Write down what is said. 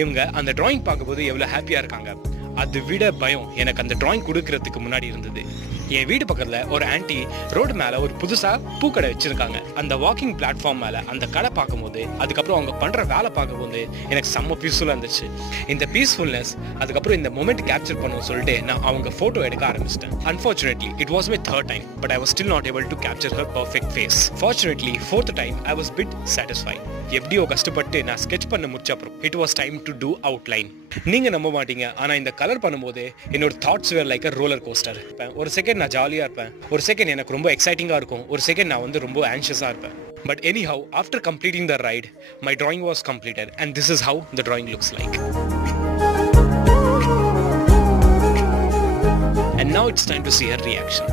இவங்க அந்த டிராயிங் பார்க்கும்போது எவ்வளோ ஹாப்பியாக இருக்காங்க. அதை விட பயம் எனக்கு அந்த டிராயிங் கொடுக்கறதுக்கு முன்னாடி இருந்தது. என் வீடு பக்கத்தில் ஒரு ஆன்ட்டி ரோடு மேலே ஒரு புதுசாக பூக்கடை வச்சுருக்காங்க. அந்த வாக்கிங் பிளாட்ஃபார்ம் மேலே அந்த கடை பார்க்கும்போது, அதுக்கப்புறம் அவங்க பண்ணுற வேலை பார்க்கும்போது எனக்கு செம்ம பீஸ்ஃபுல்லாக இருந்துச்சு. இந்த பீஸ்ஃபுல்னஸ் அதுக்கப்புறம் இந்த மொமெண்ட் கேப்சர் பண்ணணும்னு சொல்லிட்டு நான் அவங்க ஃபோட்டோ எடுக்க ஆரம்பிச்சிட்டேன். Unfortunately it was my third time, but I was still not able to capture her perfect face. Fortunately fourth time I was bit satisfied. எப்படியோ கஷ்டப்பட்டு நான் ஸ்கெட்ச் பண்ண முடிச்ச அப்புறம் it was time to do outline. நீங்கள் நம்ப மாட்டீங்க, ஆனால் இந்த கலர் பண்ணும்போது என்னோட thoughts were like a roller coaster. ஒரு செகண்ட் நான் ஜாலியாக இருப்பேன், ஒரு செகண்ட் எனக்கு ரொம்ப எக்ஸைட்டிங்காக இருக்கும், ஒரு செகண்ட் நான் வந்து ரொம்ப ஆன்ஷியஸாக இருப்பேன். But anyhow, after completing the ride, my drawing was completed, and this is how the drawing looks like. And now it's time to see her reaction.